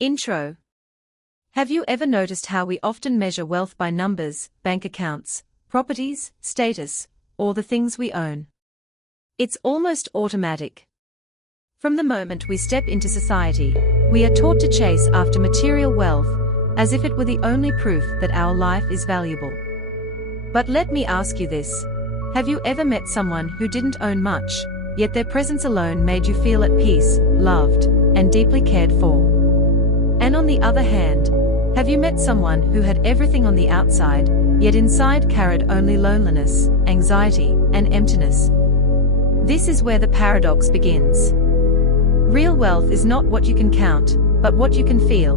Intro. Have you ever noticed how we often measure wealth by numbers, bank accounts, properties, status, or the things we own? It's almost automatic. From the moment we step into society, we are taught to chase after material wealth, as if it were the only proof that our life is valuable. But let me ask you this. Have you ever met someone who didn't own much, yet their presence alone made you feel at peace, loved, and deeply cared for? And on the other hand, have you met someone who had everything on the outside, yet inside carried only loneliness, anxiety, and emptiness? This is where the paradox begins. Real wealth is not what you can count, but what you can feel.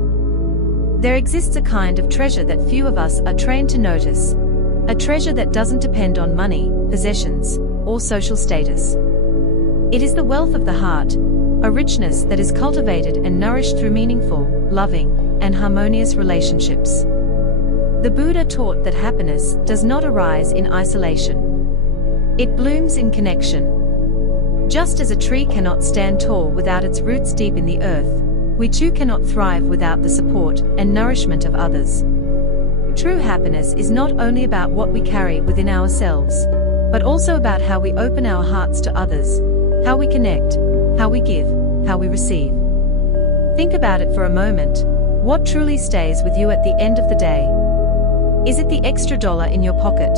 There exists a kind of treasure that few of us are trained to notice, a treasure that doesn't depend on money, possessions, or social status. It is the wealth of the heart, a richness that is cultivated and nourished through meaningful, loving, and harmonious relationships. The Buddha taught that happiness does not arise in isolation. It blooms in connection. Just as a tree cannot stand tall without its roots deep in the earth, we too cannot thrive without the support and nourishment of others. True happiness is not only about what we carry within ourselves, but also about how we open our hearts to others, how we connect, how we give, how we receive. Think about it for a moment. What truly stays with you at the end of the day? Is it the extra dollar in your pocket?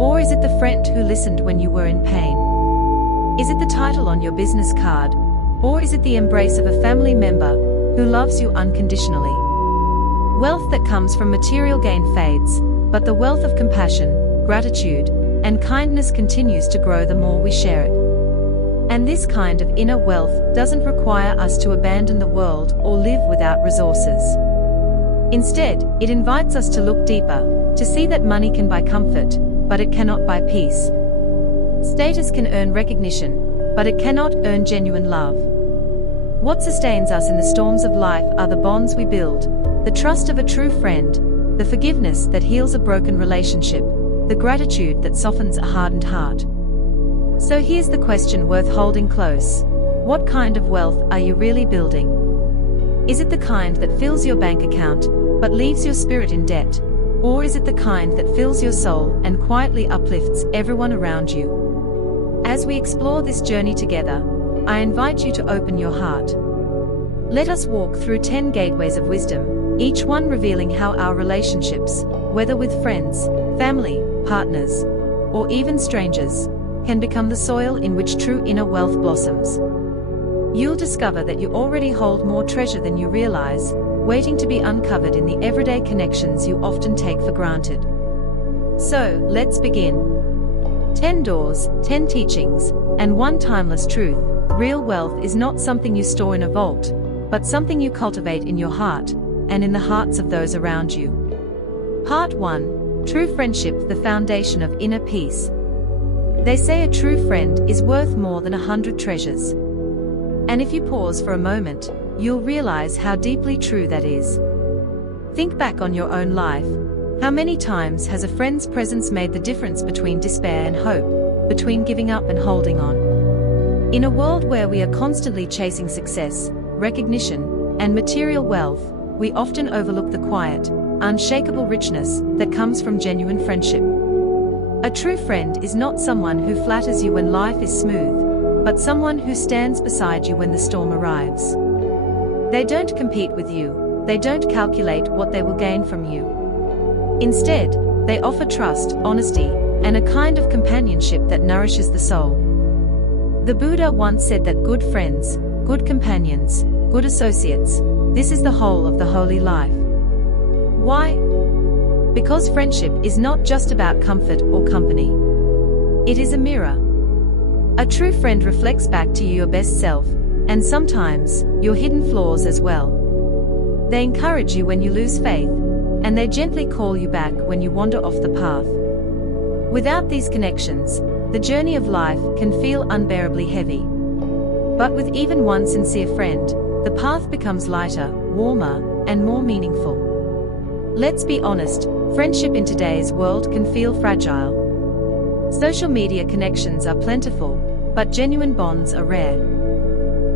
Or is it the friend who listened when you were in pain? Is it the title on your business card? Or is it the embrace of a family member who loves you unconditionally? Wealth that comes from material gain fades, but the wealth of compassion, gratitude, and kindness continues to grow the more we share it. And this kind of inner wealth doesn't require us to abandon the world or live without resources. Instead, it invites us to look deeper, to see that money can buy comfort, but it cannot buy peace. Status can earn recognition, but it cannot earn genuine love. What sustains us in the storms of life are the bonds we build, the trust of a true friend, the forgiveness that heals a broken relationship, the gratitude that softens a hardened heart. So here's the question worth holding close. What kind of wealth are you really building? Is it the kind that fills your bank account, but leaves your spirit in debt? Or is it the kind that fills your soul and quietly uplifts everyone around you? As we explore this journey together, I invite you to open your heart. Let us walk through 10 gateways of wisdom, each one revealing how our relationships, whether with friends, family, partners, or even strangers, can become the soil in which true inner wealth blossoms. You'll discover that you already hold more treasure than you realize, waiting to be uncovered in the everyday connections you often take for granted. So, let's begin. 10 doors, 10 teachings, and one timeless truth. Real wealth is not something you store in a vault, but something you cultivate in your heart, and in the hearts of those around you. Part 1. True friendship, the foundation of inner peace. They say a true friend is worth more than 100 treasures. And if you pause for a moment, you'll realize how deeply true that is. Think back on your own life. How many times has a friend's presence made the difference between despair and hope, between giving up and holding on? In a world where we are constantly chasing success, recognition, and material wealth, we often overlook the quiet, unshakable richness that comes from genuine friendship. A true friend is not someone who flatters you when life is smooth, but someone who stands beside you when the storm arrives. They don't compete with you, they don't calculate what they will gain from you. Instead, they offer trust, honesty, and a kind of companionship that nourishes the soul. The Buddha once said that good friends, good companions, good associates, this is the whole of the holy life. Why? Because friendship is not just about comfort or company. It is a mirror. A true friend reflects back to you your best self, and sometimes, your hidden flaws as well. They encourage you when you lose faith, and they gently call you back when you wander off the path. Without these connections, the journey of life can feel unbearably heavy. But with even one sincere friend, the path becomes lighter, warmer, and more meaningful. Let's be honest, friendship in today's world can feel fragile. Social media connections are plentiful, but genuine bonds are rare.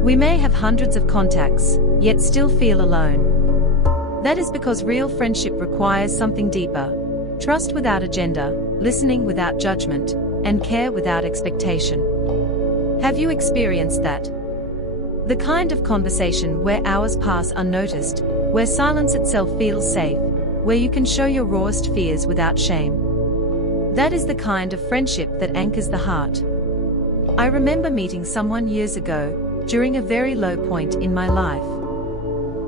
We may have hundreds of contacts, yet still feel alone. That is because real friendship requires something deeper: trust without agenda, listening without judgment, and care without expectation. Have you experienced that? The kind of conversation where hours pass unnoticed, where silence itself feels safe, where you can show your rawest fears without shame. That is the kind of friendship that anchors the heart. I remember meeting someone years ago, during a very low point in my life.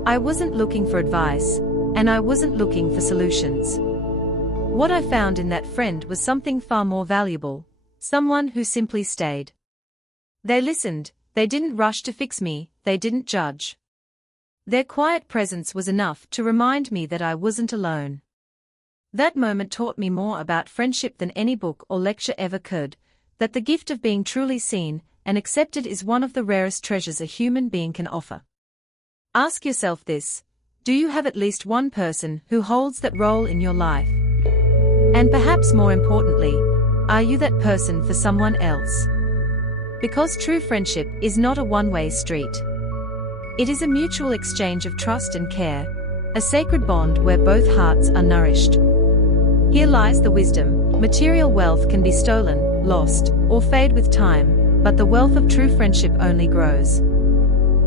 I wasn't looking for advice, and I wasn't looking for solutions. What I found in that friend was something far more valuable: someone who simply stayed. They listened, they didn't rush to fix me, they didn't judge. Their quiet presence was enough to remind me that I wasn't alone. That moment taught me more about friendship than any book or lecture ever could, that the gift of being truly seen and accepted is one of the rarest treasures a human being can offer. Ask yourself this: do you have at least one person who holds that role in your life? And perhaps more importantly, are you that person for someone else? Because true friendship is not a one-way street. It is a mutual exchange of trust and care, a sacred bond where both hearts are nourished. Here lies the wisdom: material wealth can be stolen, lost, or fade with time, but the wealth of true friendship only grows.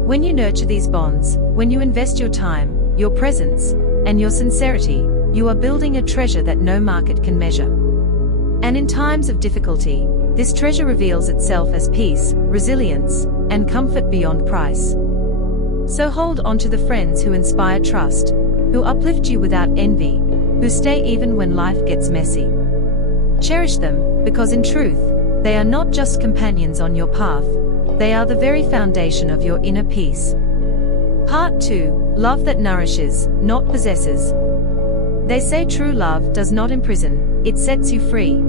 When you nurture these bonds, when you invest your time, your presence, and your sincerity, you are building a treasure that no market can measure. And in times of difficulty, this treasure reveals itself as peace, resilience, and comfort beyond price. So hold on to the friends who inspire trust, who uplift you without envy, who stay even when life gets messy. Cherish them, because in truth, they are not just companions on your path, they are the very foundation of your inner peace. Part 2: Love that nourishes, not possesses. They say true love does not imprison, it sets you free.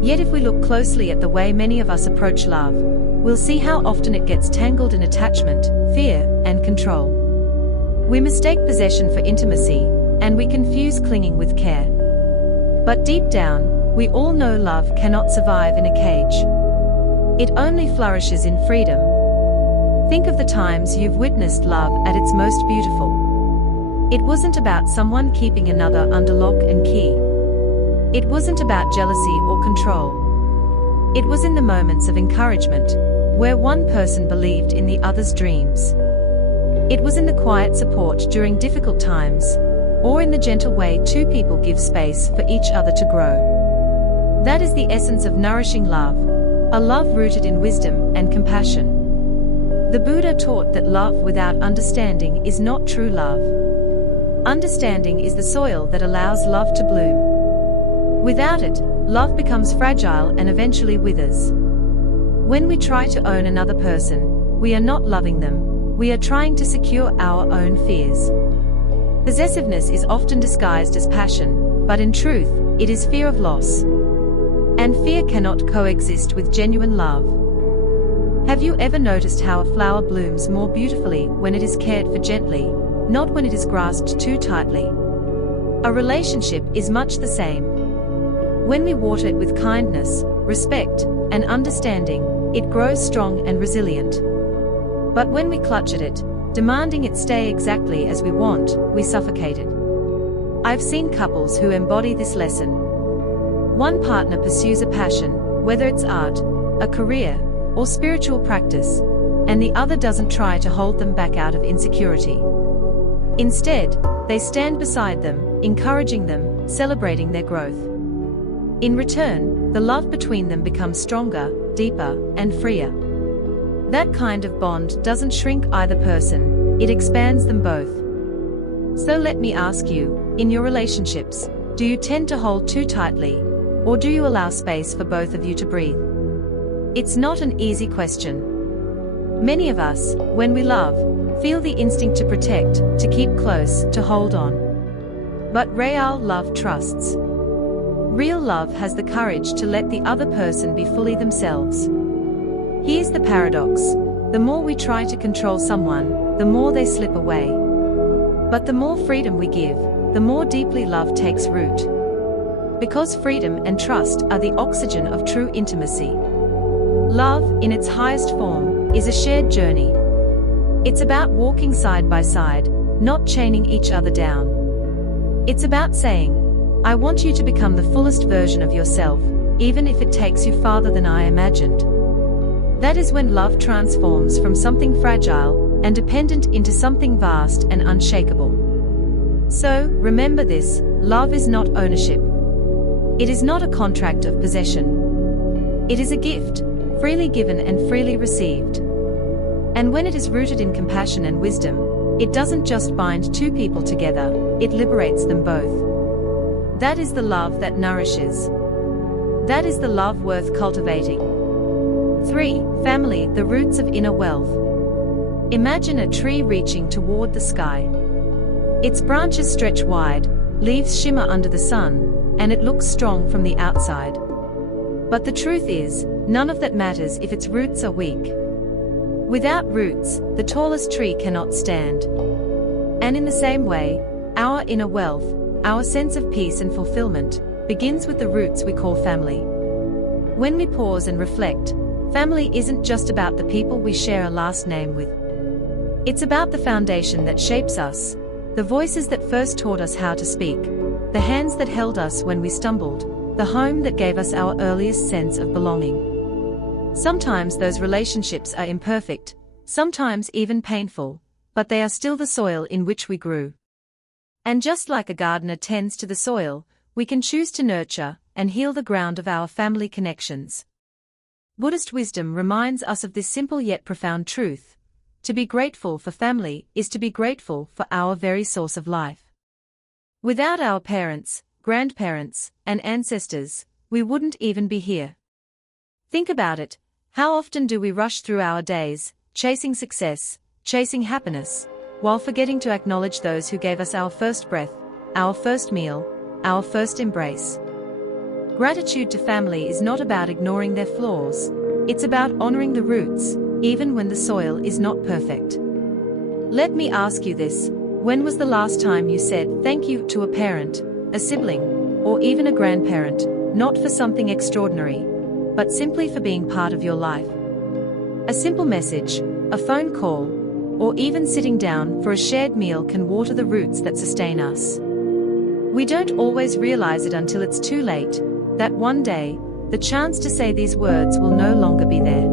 Yet if we look closely at the way many of us approach love, we'll see how often it gets tangled in attachment, fear, and control. We mistake possession for intimacy, and we confuse clinging with care. But deep down, we all know love cannot survive in a cage. It only flourishes in freedom. Think of the times you've witnessed love at its most beautiful. It wasn't about someone keeping another under lock and key. It wasn't about jealousy or control. It was in the moments of encouragement, where one person believed in the other's dreams. It was in the quiet support during difficult times, or in the gentle way two people give space for each other to grow. That is the essence of nourishing love, a love rooted in wisdom and compassion. The Buddha taught that love without understanding is not true love. Understanding is the soil that allows love to bloom. Without it, love becomes fragile and eventually withers. When we try to own another person, we are not loving them, we are trying to secure our own fears. Possessiveness is often disguised as passion, but in truth, it is fear of loss. And fear cannot coexist with genuine love. Have you ever noticed how a flower blooms more beautifully when it is cared for gently, not when it is grasped too tightly? A relationship is much the same. When we water it with kindness, respect, and understanding, it grows strong and resilient. But when we clutch at it, demanding it stay exactly as we want, we suffocate it. I've seen couples who embody this lesson. One partner pursues a passion, whether it's art, a career, or spiritual practice, and the other doesn't try to hold them back out of insecurity. Instead, they stand beside them, encouraging them, celebrating their growth. In return, the love between them becomes stronger, deeper, and freer. That kind of bond doesn't shrink either person, it expands them both. So let me ask you, in your relationships, do you tend to hold too tightly, or do you allow space for both of you to breathe? It's not an easy question. Many of us, when we love, feel the instinct to protect, to keep close, to hold on. But real love trusts. Real love has the courage to let the other person be fully themselves. Here's the paradox: the more we try to control someone, the more they slip away. But the more freedom we give, the more deeply love takes root. Because freedom and trust are the oxygen of true intimacy. Love, in its highest form, is a shared journey. It's about walking side by side, not chaining each other down. It's about saying, I want you to become the fullest version of yourself, even if it takes you farther than I imagined. That is when love transforms from something fragile and dependent into something vast and unshakable. So, remember this, love is not ownership. It is not a contract of possession. It is a gift, freely given and freely received. And when it is rooted in compassion and wisdom, it doesn't just bind two people together, it liberates them both. That is the love that nourishes. That is the love worth cultivating. 3. Family, the roots of inner wealth. Imagine a tree reaching toward the sky. Its branches stretch wide, leaves shimmer under the sun, and it looks strong from the outside. But the truth is, none of that matters if its roots are weak. Without roots, the tallest tree cannot stand. And in the same way, our inner wealth, our sense of peace and fulfillment, begins with the roots we call family. When we pause and reflect, family isn't just about the people we share a last name with. It's about the foundation that shapes us, the voices that first taught us how to speak, the hands that held us when we stumbled, the home that gave us our earliest sense of belonging. Sometimes those relationships are imperfect, sometimes even painful, but they are still the soil in which we grew. And just like a gardener tends to the soil, we can choose to nurture and heal the ground of our family connections. Buddhist wisdom reminds us of this simple yet profound truth. To be grateful for family is to be grateful for our very source of life. Without our parents, grandparents, and ancestors, we wouldn't even be here. Think about it. How often do we rush through our days, chasing success, chasing happiness, while forgetting to acknowledge those who gave us our first breath, our first meal, our first embrace? Gratitude to family is not about ignoring their flaws. It's about honoring the roots, even when the soil is not perfect. Let me ask you this. When was the last time you said thank you to a parent, a sibling, or even a grandparent, not for something extraordinary, but simply for being part of your life? A simple message, a phone call, or even sitting down for a shared meal can water the roots that sustain us. We don't always realize it until it's too late, that one day, the chance to say these words will no longer be there.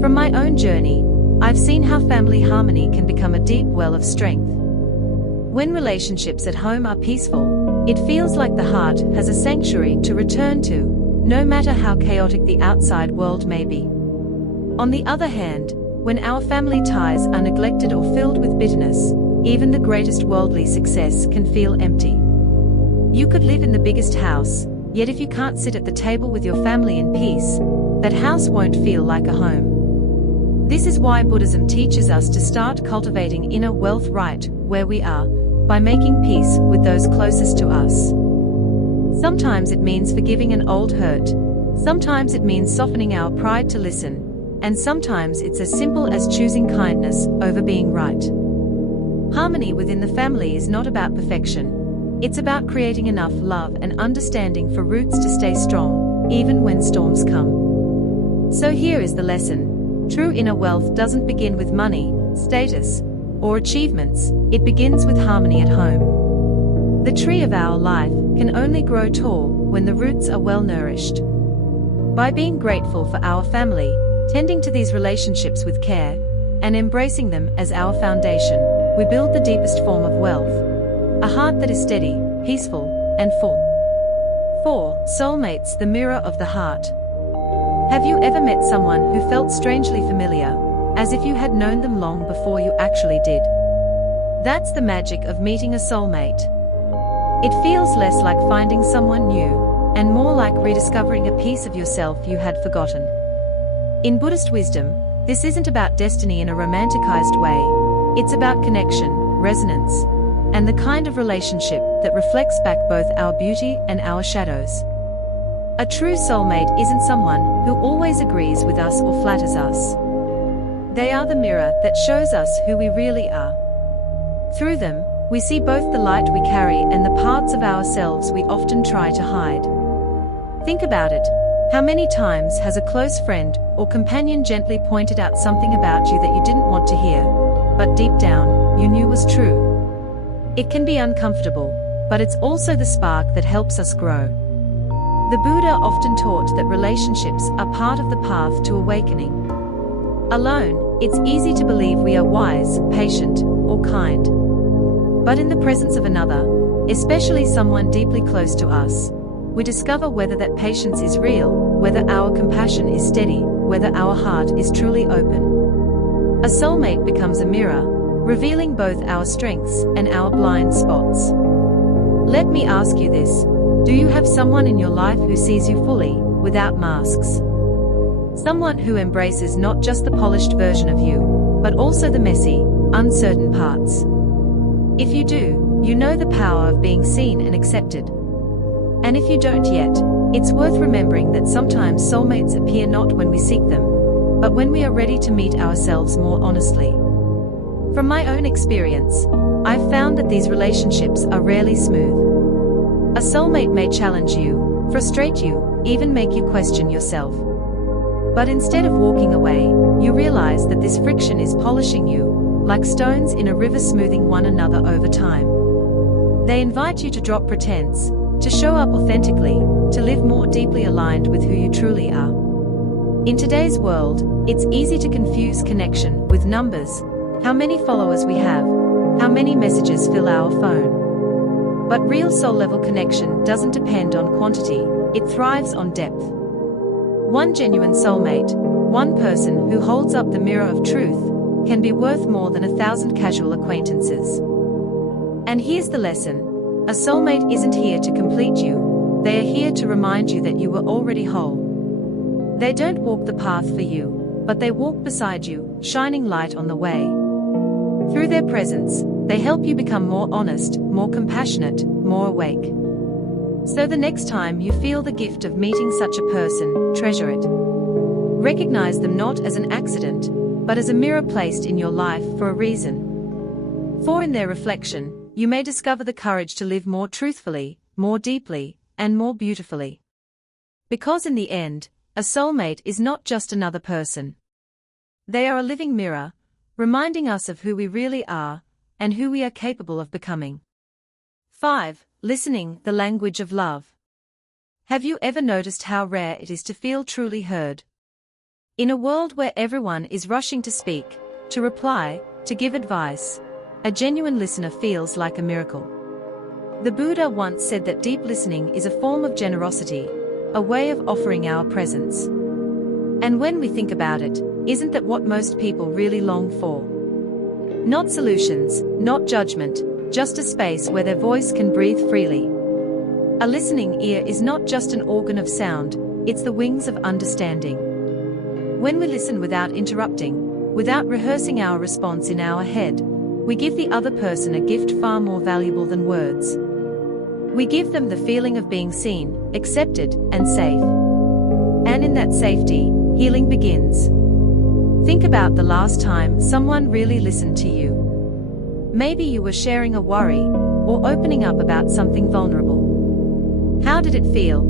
From my own journey, I've seen how family harmony can become a deep well of strength. When relationships at home are peaceful, it feels like the heart has a sanctuary to return to, no matter how chaotic the outside world may be. On the other hand, when our family ties are neglected or filled with bitterness, even the greatest worldly success can feel empty. You could live in the biggest house, yet if you can't sit at the table with your family in peace, that house won't feel like a home. This is why Buddhism teaches us to start cultivating inner wealth right where we are, by making peace with those closest to us. Sometimes it means forgiving an old hurt, sometimes it means softening our pride to listen, and sometimes it's as simple as choosing kindness over being right. Harmony within the family is not about perfection. It's about creating enough love and understanding for roots to stay strong, even when storms come. So here is the lesson. True inner wealth doesn't begin with money, status, or achievements, it begins with harmony at home. The tree of our life can only grow tall when the roots are well nourished. By being grateful for our family, tending to these relationships with care, and embracing them as our foundation, we build the deepest form of wealth. A heart that is steady, peaceful, and full. 4. Soulmates, the mirror of the heart. Have you ever met someone who felt strangely familiar, as if you had known them long before you actually did? That's the magic of meeting a soulmate. It feels less like finding someone new, and more like rediscovering a piece of yourself you had forgotten. In Buddhist wisdom, this isn't about destiny in a romanticized way, it's about connection, resonance, and the kind of relationship that reflects back both our beauty and our shadows. A true soulmate isn't someone who always agrees with us or flatters us. They are the mirror that shows us who we really are. Through them, we see both the light we carry and the parts of ourselves we often try to hide. Think about it. How many times has a close friend or companion gently pointed out something about you that you didn't want to hear, but deep down, you knew was true. It can be uncomfortable, but it's also the spark that helps us grow. The Buddha often taught that relationships are part of the path to awakening. Alone, it's easy to believe we are wise, patient, or kind. But in the presence of another, especially someone deeply close to us, we discover whether that patience is real, whether our compassion is steady, whether our heart is truly open. A soulmate becomes a mirror, revealing both our strengths and our blind spots. Let me ask you this: do you have someone in your life who sees you fully, without masks? Someone who embraces not just the polished version of you, but also the messy, uncertain parts. If you do, you know the power of being seen and accepted. And if you don't yet, it's worth remembering that sometimes soulmates appear not when we seek them, but when we are ready to meet ourselves more honestly. From my own experience, I've found that these relationships are rarely smooth. A soulmate may challenge you, frustrate you, even make you question yourself. But instead of walking away, you realize that this friction is polishing you, like stones in a river smoothing one another over time. They invite you to drop pretense, to show up authentically, to live more deeply aligned with who you truly are. In today's world, it's easy to confuse connection with numbers, how many followers we have, how many messages fill our phone. But real soul-level connection doesn't depend on quantity, it thrives on depth. One genuine soulmate, one person who holds up the mirror of truth, can be worth more than 1,000 casual acquaintances. And here's the lesson: a soulmate isn't here to complete you, they are here to remind you that you were already whole. They don't walk the path for you, but they walk beside you, shining light on the way. Through their presence, they help you become more honest, more compassionate, more awake. So the next time you feel the gift of meeting such a person, treasure it. Recognize them not as an accident, but as a mirror placed in your life for a reason. For in their reflection, you may discover the courage to live more truthfully, more deeply, and more beautifully. Because in the end, a soulmate is not just another person. They are a living mirror, reminding us of who we really are, and who we are capable of becoming. 5. Listening, the language of love. Have you ever noticed how rare it is to feel truly heard? In a world where everyone is rushing to speak, to reply, to give advice, a genuine listener feels like a miracle. The Buddha once said that deep listening is a form of generosity, a way of offering our presence. And when we think about it, isn't that what most people really long for? Not solutions, not judgment, just a space where their voice can breathe freely. A listening ear is not just an organ of sound, it's the wings of understanding. When we listen without interrupting, without rehearsing our response in our head, we give the other person a gift far more valuable than words. We give them the feeling of being seen, accepted, and safe. And in that safety, healing begins. Think about the last time someone really listened to you. Maybe you were sharing a worry, or opening up about something vulnerable. How did it feel?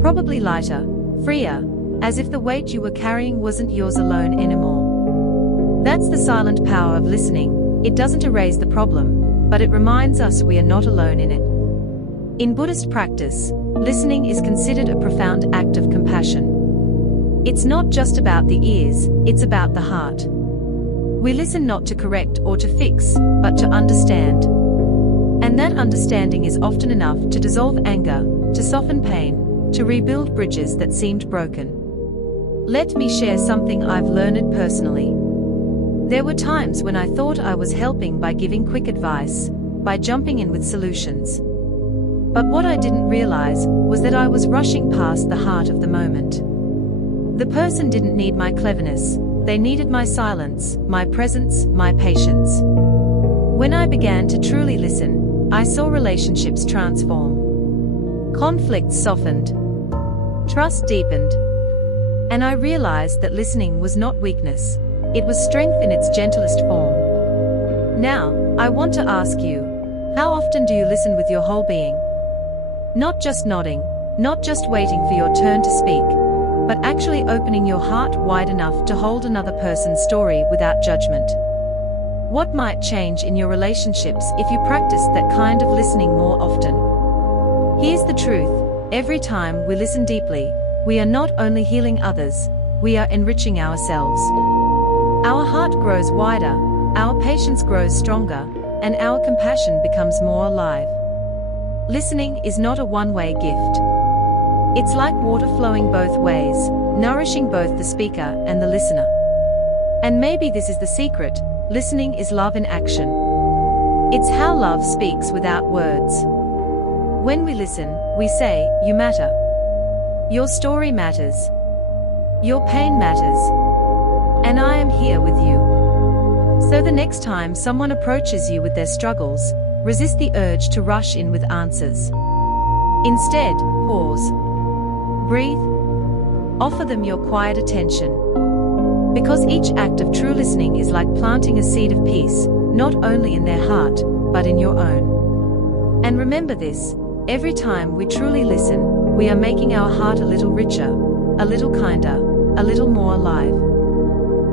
Probably lighter, freer, as if the weight you were carrying wasn't yours alone anymore. That's the silent power of listening. It doesn't erase the problem, but it reminds us we are not alone in it. In Buddhist practice, listening is considered a profound act of compassion. It's not just about the ears, it's about the heart. We listen not to correct or to fix, but to understand. And that understanding is often enough to dissolve anger, to soften pain, to rebuild bridges that seemed broken. Let me share something I've learned personally. There were times when I thought I was helping by giving quick advice, by jumping in with solutions. But what I didn't realize was that I was rushing past the heart of the moment. The person didn't need my cleverness, they needed my silence, my presence, my patience. When I began to truly listen, I saw relationships transform. Conflicts softened. Trust deepened. And I realized that listening was not weakness. It was strength in its gentlest form. Now, I want to ask you, how often do you listen with your whole being? Not just nodding, not just waiting for your turn to speak, but actually opening your heart wide enough to hold another person's story without judgment. What might change in your relationships if you practice that kind of listening more often? Here's the truth: every time we listen deeply, we are not only healing others, we are enriching ourselves. Our heart grows wider, our patience grows stronger, and our compassion becomes more alive. Listening is not a one-way gift. It's like water flowing both ways, nourishing both the speaker and the listener. And maybe this is the secret: listening is love in action. It's how love speaks without words. When we listen, we say, "You matter. Your story matters. Your pain matters. And I am here with you." So the next time someone approaches you with their struggles, resist the urge to rush in with answers. Instead, pause. Breathe. Offer them your quiet attention. Because each act of true listening is like planting a seed of peace, not only in their heart, but in your own. And remember this: every time we truly listen, we are making our heart a little richer, a little kinder, a little more alive.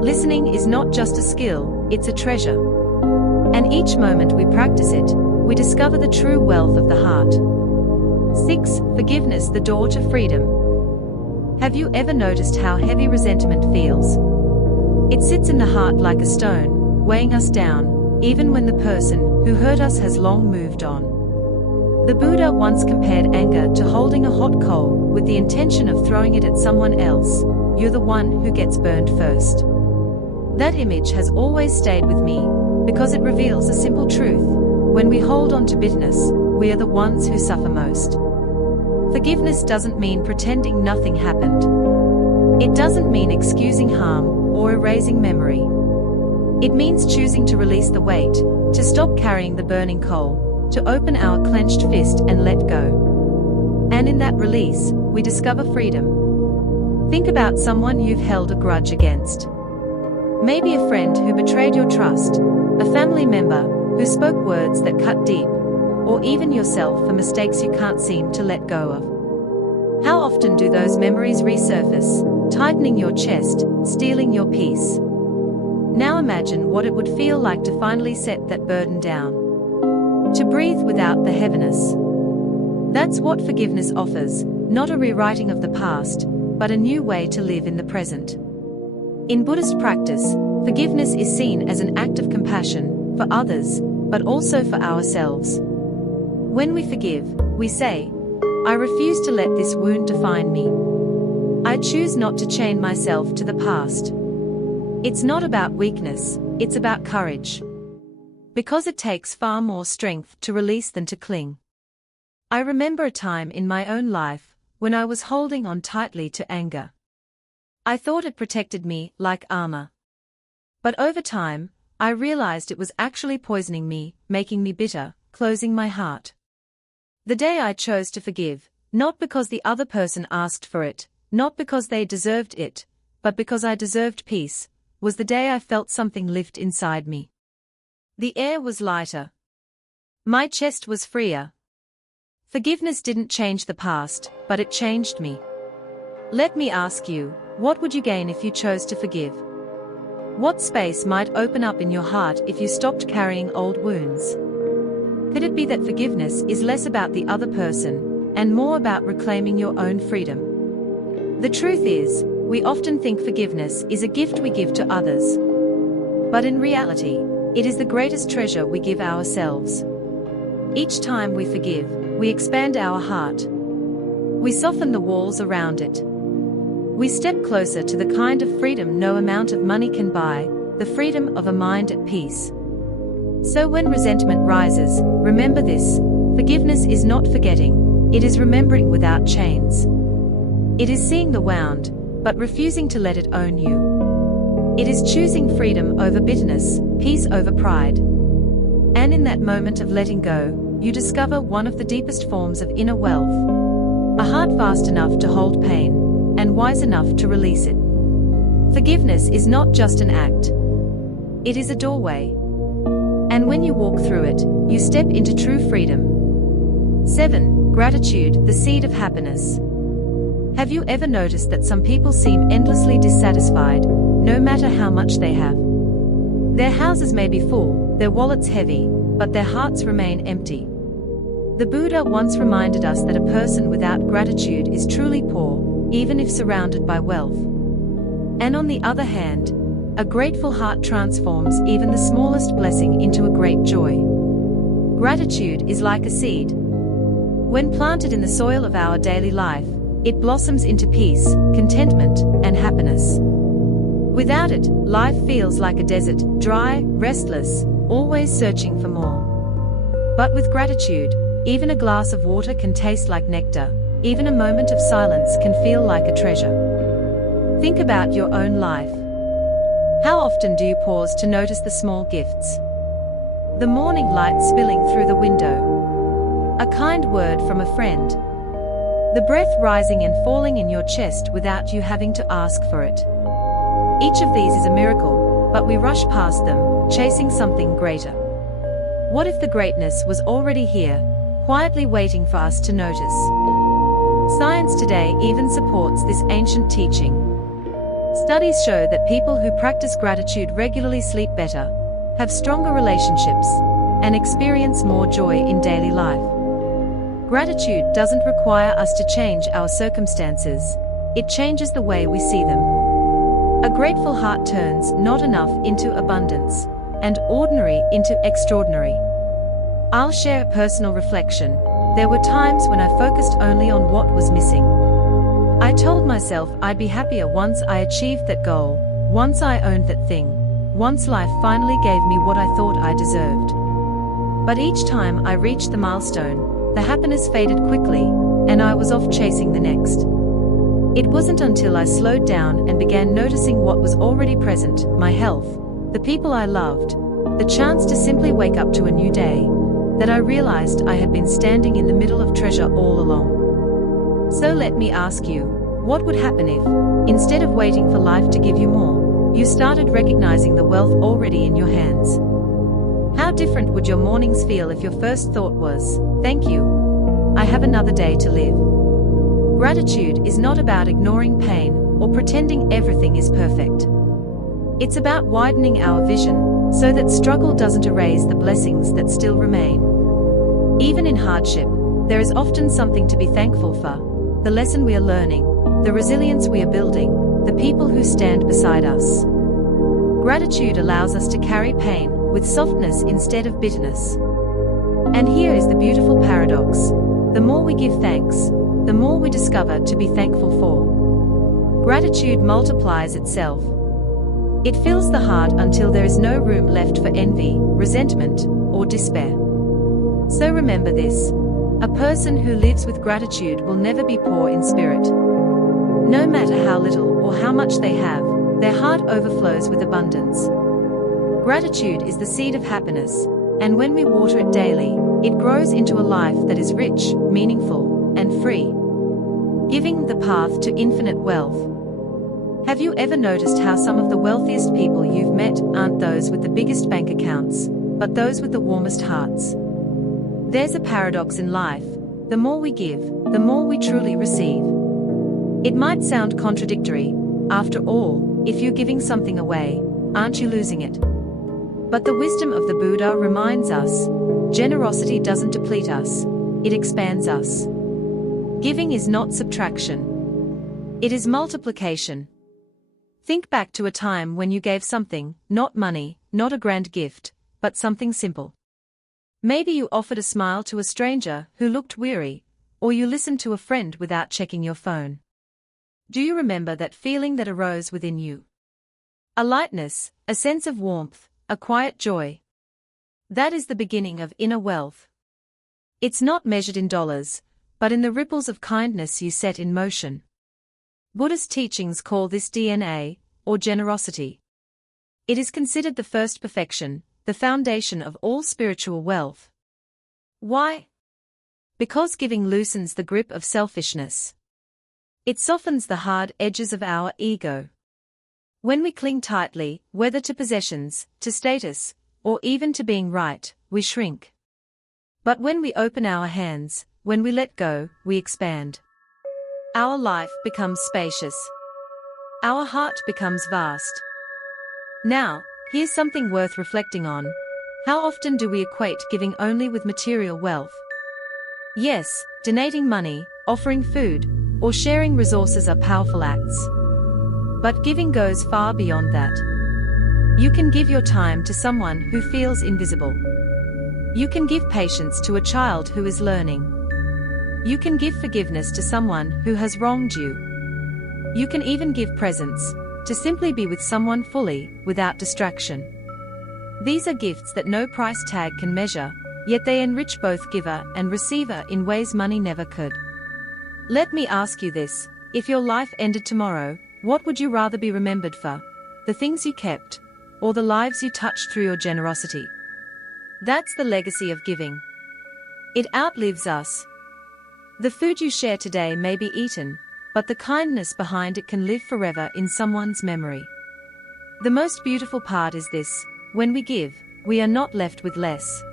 Listening is not just a skill, it's a treasure. And each moment we practice it, we discover the true wealth of the heart. 6. Forgiveness, the door to freedom. Have you ever noticed how heavy resentment feels? It sits in the heart like a stone, weighing us down, even when the person who hurt us has long moved on. The Buddha once compared anger to holding a hot coal, with the intention of throwing it at someone else. You're the one who gets burned first. That image has always stayed with me, because it reveals a simple truth: when we hold on to bitterness, we are the ones who suffer most. Forgiveness doesn't mean pretending nothing happened. It doesn't mean excusing harm or erasing memory. It means choosing to release the weight, to stop carrying the burning coal, to open our clenched fist and let go. And in that release, we discover freedom. Think about someone you've held a grudge against. Maybe a friend who betrayed your trust, a family member who spoke words that cut deep, or even yourself for mistakes you can't seem to let go of. How often do those memories resurface, tightening your chest, stealing your peace? Now imagine what it would feel like to finally set that burden down. To breathe without the heaviness. That's what forgiveness offers, not a rewriting of the past, but a new way to live in the present. In Buddhist practice, forgiveness is seen as an act of compassion for others, but also for ourselves. When we forgive, we say, "I refuse to let this wound define me. I choose not to chain myself to the past." It's not about weakness, it's about courage. Because it takes far more strength to release than to cling. I remember a time in my own life when I was holding on tightly to anger. I thought it protected me like armor. But over time, I realized it was actually poisoning me, making me bitter, closing my heart. The day I chose to forgive, not because the other person asked for it, not because they deserved it, but because I deserved peace, was the day I felt something lift inside me. The air was lighter. My chest was freer. Forgiveness didn't change the past, but it changed me. Let me ask you, what would you gain if you chose to forgive? What space might open up in your heart if you stopped carrying old wounds? Could it be that forgiveness is less about the other person, and more about reclaiming your own freedom? The truth is, we often think forgiveness is a gift we give to others. But in reality, it is the greatest treasure we give ourselves. Each time we forgive, we expand our heart. We soften the walls around it. We step closer to the kind of freedom no amount of money can buy, the freedom of a mind at peace. So when resentment rises, remember this: forgiveness is not forgetting, it is remembering without chains. It is seeing the wound, but refusing to let it own you. It is choosing freedom over bitterness, peace over pride. And in that moment of letting go, you discover one of the deepest forms of inner wealth. A heart vast enough to hold pain, and wise enough to release it. Forgiveness is not just an act. It is a doorway. And when you walk through it, you step into true freedom. 7. Gratitude, the seed of happiness. Have you ever noticed that some people seem endlessly dissatisfied, no matter how much they have? Their houses may be full, their wallets heavy, but their hearts remain empty. The Buddha once reminded us that a person without gratitude is truly poor, even if surrounded by wealth. And on the other hand, a grateful heart transforms even the smallest blessing into a great joy. Gratitude is like a seed. When planted in the soil of our daily life, it blossoms into peace, contentment, and happiness. Without it, life feels like a desert, dry, restless, always searching for more. But with gratitude, even a glass of water can taste like nectar, even a moment of silence can feel like a treasure. Think about your own life. How often do you pause to notice the small gifts? The morning light spilling through the window. A kind word from a friend. The breath rising and falling in your chest without you having to ask for it. Each of these is a miracle, but we rush past them, chasing something greater. What if the greatness was already here, quietly waiting for us to notice? Science today even supports this ancient teaching. Studies show that people who practice gratitude regularly sleep better, have stronger relationships, and experience more joy in daily life. Gratitude doesn't require us to change our circumstances, it changes the way we see them. A grateful heart turns not enough into abundance, and ordinary into extraordinary. I'll share a personal reflection. There were times when I focused only on what was missing. I told myself I'd be happier once I achieved that goal, once I owned that thing, once life finally gave me what I thought I deserved. But each time I reached the milestone, the happiness faded quickly, and I was off chasing the next. It wasn't until I slowed down and began noticing what was already present, my health, the people I loved, the chance to simply wake up to a new day, that I realized I had been standing in the middle of treasure all along. So let me ask you, what would happen if, instead of waiting for life to give you more, you started recognizing the wealth already in your hands? How different would your mornings feel if your first thought was, "Thank you. I have another day to live." Gratitude is not about ignoring pain or pretending everything is perfect. It's about widening our vision so that struggle doesn't erase the blessings that still remain. Even in hardship, there is often something to be thankful for: the lesson we are learning, the resilience we are building, the people who stand beside us. Gratitude allows us to carry pain with softness instead of bitterness. And here is the beautiful paradox: the more we give thanks, the more we discover to be thankful for. Gratitude multiplies itself. It fills the heart until there is no room left for envy, resentment, or despair. So remember this: a person who lives with gratitude will never be poor in spirit. No matter how little or how much they have, their heart overflows with abundance. Gratitude is the seed of happiness, and when we water it daily, it grows into a life that is rich, meaningful, and free. Giving the path to infinite wealth. Have you ever noticed how some of the wealthiest people you've met aren't those with the biggest bank accounts, but those with the warmest hearts? There's a paradox in life: the more we give, the more we truly receive. It might sound contradictory. After all, if you're giving something away, aren't you losing it? But the wisdom of the Buddha reminds us, generosity doesn't deplete us, it expands us. Giving is not subtraction. It is multiplication. Think back to a time when you gave something, not money, not a grand gift, but something simple. Maybe you offered a smile to a stranger who looked weary, or you listened to a friend without checking your phone. Do you remember that feeling that arose within you? A lightness, a sense of warmth, a quiet joy. That is the beginning of inner wealth. It's not measured in dollars, but in the ripples of kindness you set in motion. Buddhist teachings call this DNA, or generosity. It is considered the first perfection, the foundation of all spiritual wealth. Why? Because giving loosens the grip of selfishness. It softens the hard edges of our ego. When we cling tightly, whether to possessions, to status, or even to being right, we shrink. But when we open our hands, when we let go, we expand. Our life becomes spacious. Our heart becomes vast. Now, Here's something worth reflecting on. How often do we equate giving only with material wealth? Yes, donating money, offering food, or sharing resources are powerful acts. But giving goes far beyond that. You can give your time to someone who feels invisible. You can give patience to a child who is learning. You can give forgiveness to someone who has wronged you. You can even give presents, to simply be with someone fully, without distraction. These are gifts that no price tag can measure, yet they enrich both giver and receiver in ways money never could. Let me ask you this: if your life ended tomorrow, what would you rather be remembered for? The things you kept, or the lives you touched through your generosity? That's the legacy of giving. It outlives us. The food you share today may be eaten, but the kindness behind it can live forever in someone's memory. The most beautiful part is this: when we give, we are not left with less.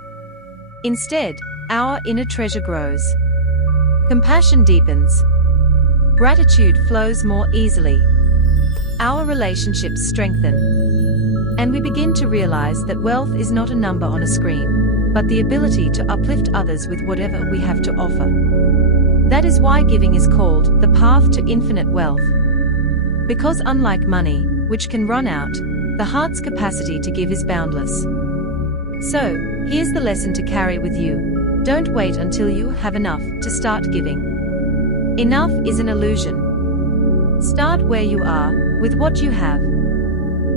Instead, our inner treasure grows. Compassion deepens. Gratitude flows more easily. Our relationships strengthen. And we begin to realize that wealth is not a number on a screen, but the ability to uplift others with whatever we have to offer. That is why giving is called the path to infinite wealth. Because unlike money, which can run out, the heart's capacity to give is boundless. So, here's the lesson to carry with you: don't wait until you have enough to start giving. Enough is an illusion. Start where you are, with what you have.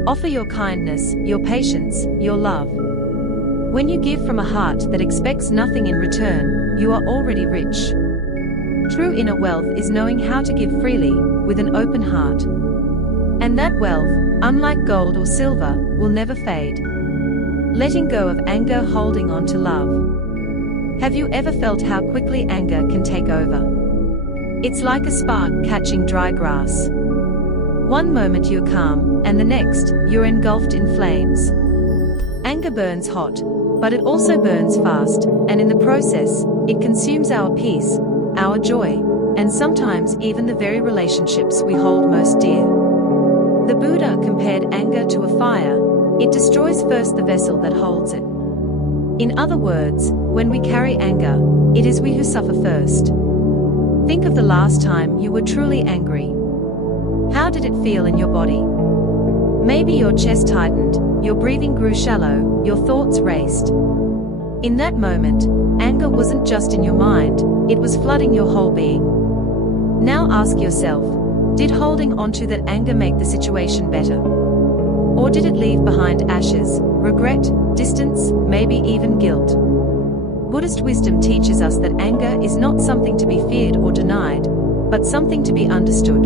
Offer your kindness, your patience, your love. When you give from a heart that expects nothing in return, you are already rich. True inner wealth is knowing how to give freely, with an open heart. And that wealth, unlike gold or silver, will never fade. Letting go of anger, holding on to love. Have you ever felt how quickly anger can take over? It's like a spark catching dry grass. One moment you're calm, and the next, you're engulfed in flames. Anger burns hot, but it also burns fast, and in the process, it consumes our peace, our joy, and sometimes even the very relationships we hold most dear. The Buddha compared anger to a fire. It destroys first the vessel that holds it. In other words, when we carry anger, it is we who suffer first. Think of the last time you were truly angry. How did it feel in your body? Maybe your chest tightened, your breathing grew shallow, your thoughts raced. In that moment, anger wasn't just in your mind, it was flooding your whole being. Now ask yourself, did holding onto that anger make the situation better? Or did it leave behind ashes, regret, distance, maybe even guilt? Buddhist wisdom teaches us that anger is not something to be feared or denied, but something to be understood.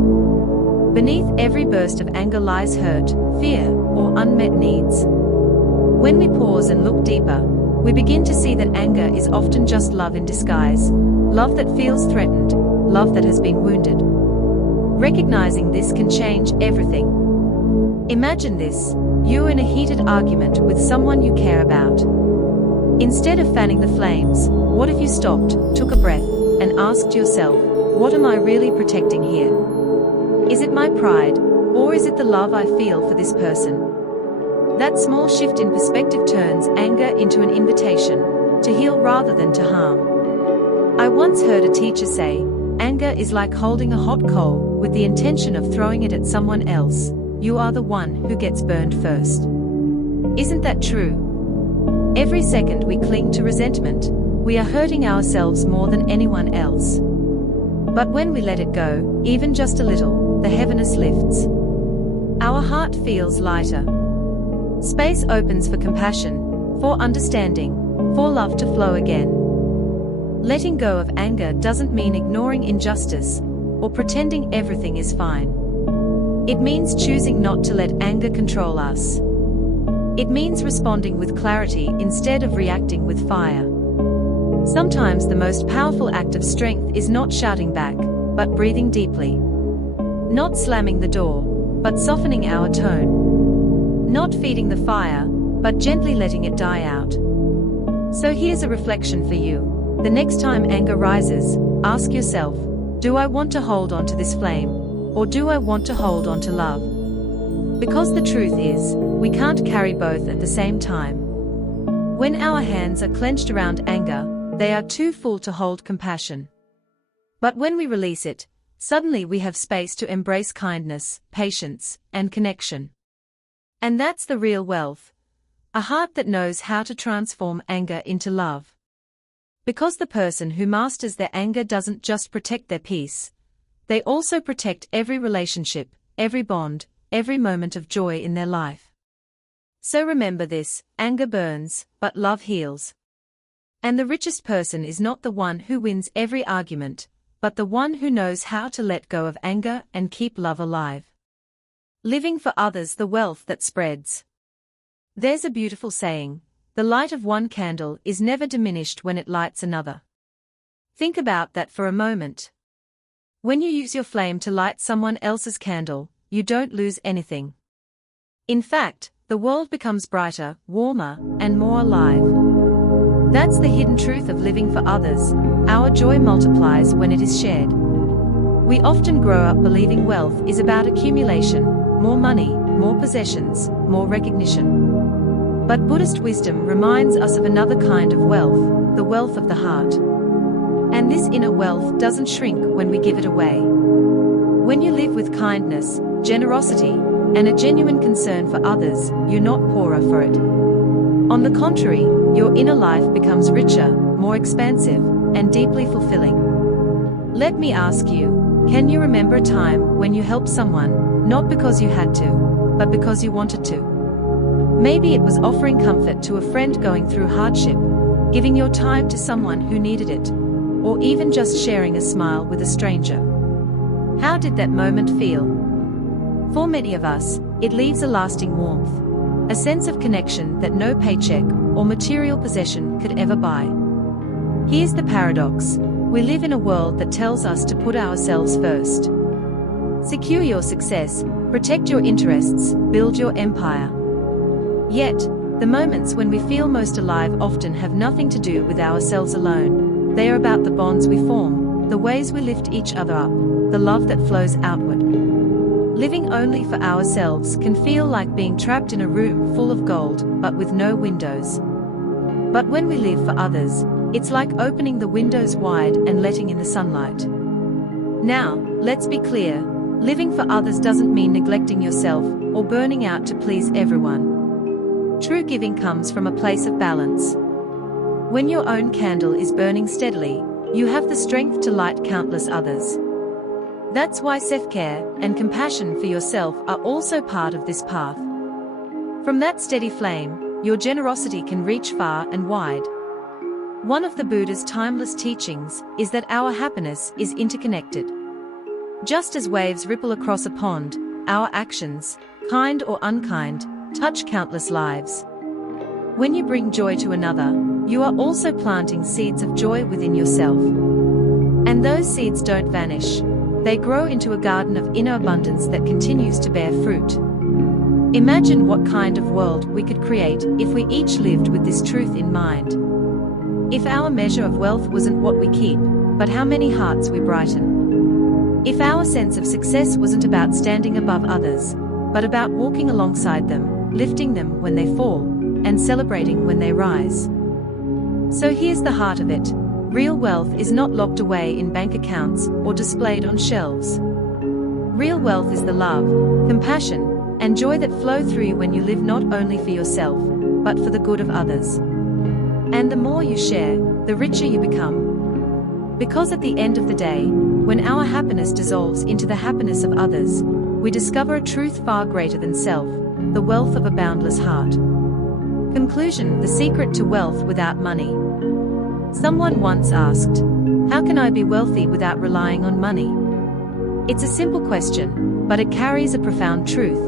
Beneath every burst of anger lies hurt, fear, or unmet needs. When we pause and look deeper, we begin to see that anger is often just love in disguise, love that feels threatened, love that has been wounded. Recognizing this can change everything. Imagine this: you're in a heated argument with someone you care about. Instead of fanning the flames, what if you stopped, took a breath, and asked yourself, what am I really protecting here? Is it my pride, or is it the love I feel for this person? That small shift in perspective turns anger into an invitation to heal rather than to harm. I once heard a teacher say, anger is like holding a hot coal with the intention of throwing it at someone else. You are the one who gets burned first. Isn't that true? Every second we cling to resentment, we are hurting ourselves more than anyone else. But when we let it go, even just a little, the heaviness lifts. Our heart feels lighter. Space opens for compassion, for understanding, for love to flow again. Letting go of anger doesn't mean ignoring injustice or pretending everything is fine. It means choosing not to let anger control us. It means responding with clarity instead of reacting with fire. Sometimes the most powerful act of strength is not shouting back, but breathing deeply. Not slamming the door, but softening our tone. Not feeding the fire, but gently letting it die out. So here's a reflection for you. The next time anger rises, ask yourself, do I want to hold on to this flame, or do I want to hold on to love? Because the truth is, we can't carry both at the same time. When our hands are clenched around anger, they are too full to hold compassion. But when we release it, suddenly we have space to embrace kindness, patience, and connection. And that's the real wealth. A heart that knows how to transform anger into love. Because the person who masters their anger doesn't just protect their peace, they also protect every relationship, every bond, every moment of joy in their life. So remember this: anger burns, but love heals. And the richest person is not the one who wins every argument, but the one who knows how to let go of anger and keep love alive. Living for others, the wealth that spreads. There's a beautiful saying: the light of one candle is never diminished when it lights another. Think about that for a moment. When you use your flame to light someone else's candle, you don't lose anything. In fact, the world becomes brighter, warmer, and more alive. That's the hidden truth of living for others. Our joy multiplies when it is shared. We often grow up believing wealth is about accumulation: more money, more possessions, more recognition. But Buddhist wisdom reminds us of another kind of wealth, the wealth of the heart. And this inner wealth doesn't shrink when we give it away. When you live with kindness, generosity, and a genuine concern for others, you're not poorer for it. On the contrary, your inner life becomes richer, more expansive, and deeply fulfilling. Let me ask you, can you remember a time when you helped someone, not because you had to, but because you wanted to? Maybe it was offering comfort to a friend going through hardship, giving your time to someone who needed it, or even just sharing a smile with a stranger. How did that moment feel? For many of us, it leaves a lasting warmth, a sense of connection that no paycheck or material possession could ever buy. Here's the paradox: we live in a world that tells us to put ourselves first. Secure your success, protect your interests, build your empire. Yet, the moments when we feel most alive often have nothing to do with ourselves alone. They are about the bonds we form, the ways we lift each other up, the love that flows outward. Living only for ourselves can feel like being trapped in a room full of gold, but with no windows. But when we live for others, it's like opening the windows wide and letting in the sunlight. Now, let's be clear: living for others doesn't mean neglecting yourself or burning out to please everyone. True giving comes from a place of balance. When your own candle is burning steadily, you have the strength to light countless others. That's why self-care and compassion for yourself are also part of this path. From that steady flame, your generosity can reach far and wide. One of the Buddha's timeless teachings is that our happiness is interconnected. Just as waves ripple across a pond, our actions, kind or unkind, touch countless lives. When you bring joy to another, you are also planting seeds of joy within yourself. And those seeds don't vanish. They grow into a garden of inner abundance that continues to bear fruit. Imagine what kind of world we could create if we each lived with this truth in mind. If our measure of wealth wasn't what we keep, but how many hearts we brighten. If our sense of success wasn't about standing above others, but about walking alongside them, lifting them when they fall, and celebrating when they rise. So here's the heart of it: real wealth is not locked away in bank accounts or displayed on shelves. Real wealth is the love, compassion, and joy that flow through you when you live not only for yourself, but for the good of others. And the more you share, the richer you become. Because at the end of the day, when our happiness dissolves into the happiness of others, we discover a truth far greater than self, the wealth of a boundless heart. Conclusion: the secret to wealth without money. Someone once asked, "How can I be wealthy without relying on money?" It's a simple question, but it carries a profound truth.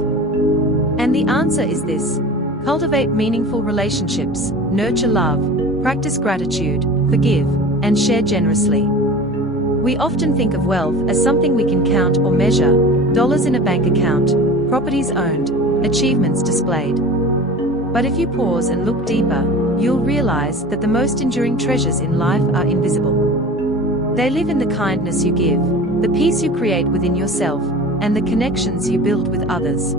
And the answer is this: cultivate meaningful relationships, nurture love, practice gratitude, forgive, and share generously. We often think of wealth as something we can count or measure: dollars in a bank account, properties owned, achievements displayed. But if you pause and look deeper, you'll realize that the most enduring treasures in life are invisible. They live in the kindness you give, the peace you create within yourself, and the connections you build with others.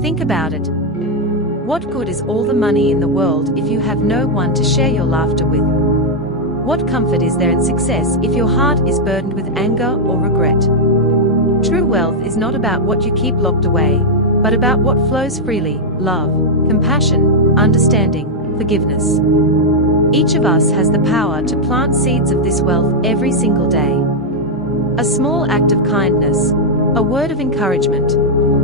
Think about it. What good is all the money in the world if you have no one to share your laughter with? What comfort is there in success if your heart is burdened with anger or regret? True wealth is not about what you keep locked away, but about what flows freely: love, compassion, understanding, forgiveness. Each of us has the power to plant seeds of this wealth every single day. A small act of kindness, a word of encouragement,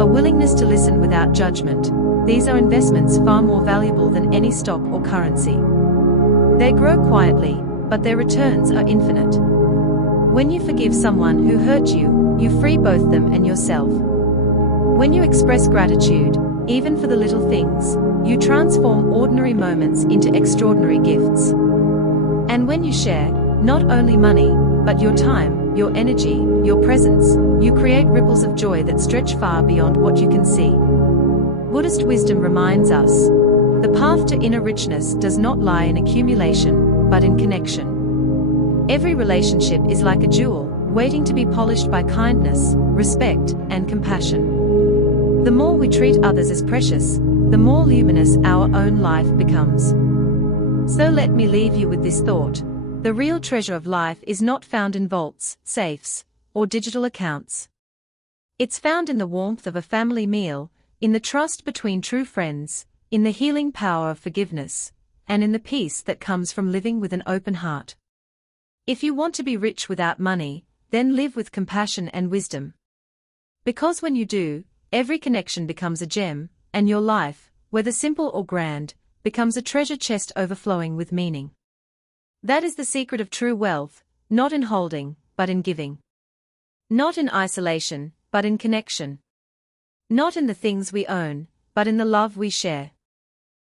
a willingness to listen without judgment, these are investments far more valuable than any stock or currency. They grow quietly, but their returns are infinite. When you forgive someone who hurt you, you free both them and yourself. When you express gratitude, even for the little things, you transform ordinary moments into extraordinary gifts. And when you share, not only money, but your time, your energy, your presence, you create ripples of joy that stretch far beyond what you can see. Buddhist wisdom reminds us, the path to inner richness does not lie in accumulation, but in connection. Every relationship is like a jewel, waiting to be polished by kindness, respect, and compassion. The more we treat others as precious, the more luminous our own life becomes. So let me leave you with this thought: the real treasure of life is not found in vaults, safes, or digital accounts. It's found in the warmth of a family meal, in the trust between true friends, in the healing power of forgiveness, and in the peace that comes from living with an open heart. If you want to be rich without money, then live with compassion and wisdom. Because when you do, every connection becomes a gem, and your life, whether simple or grand, becomes a treasure chest overflowing with meaning. That is the secret of true wealth, not in holding, but in giving. Not in isolation, but in connection. Not in the things we own, but in the love we share.